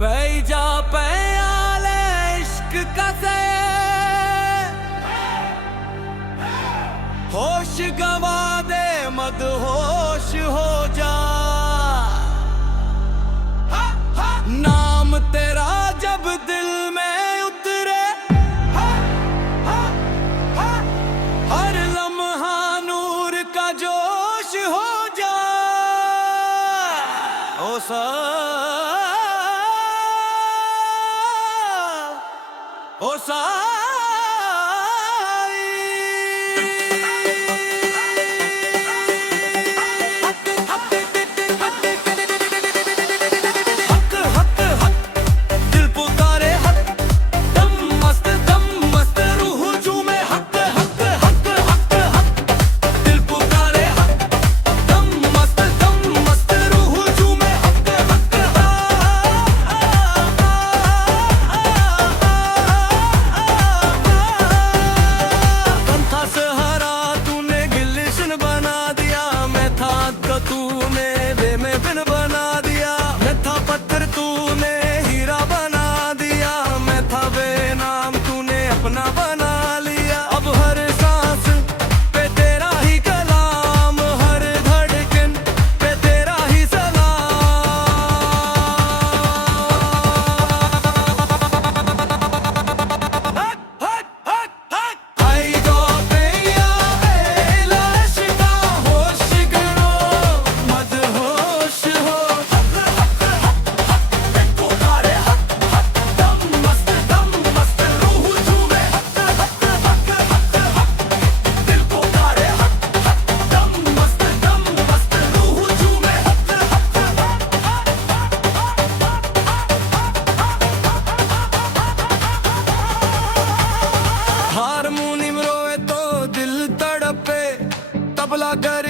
पैजा पैयाले इश्क का से होश गवा दे मद होश हो जा। नाम तेरा जब दिल में उतरे हर लम्हा नूर का जोश हो जा। ओ सा ओ साई हक हक हक दिल पुकारे हक दम मस्त रूह झूमे हक हक हक हक हक दिल पुकारे हक दम मस्त रूह झूमे हक हक तूने वे में बिन बना दिया। मैं था पत्थर तूने हीरा बना दिया। मैं था बेनाम तूने अपना बना लिया। अब हर सांस पे तेरा ही कलाम हर धड़कन पे तेरा ही सलाम। हक हक हक हक आई गो पैया लाश का होश गणो मद होश हो। हक हक हक हक दिल पुकारे हक हक दम मस्त रूह झूमे हक हक हक हक हक दिल पुकारे हक हक दम मस्त रूह झूमे हक हारमोनियम रोए तो दिल तड़पे तबला करे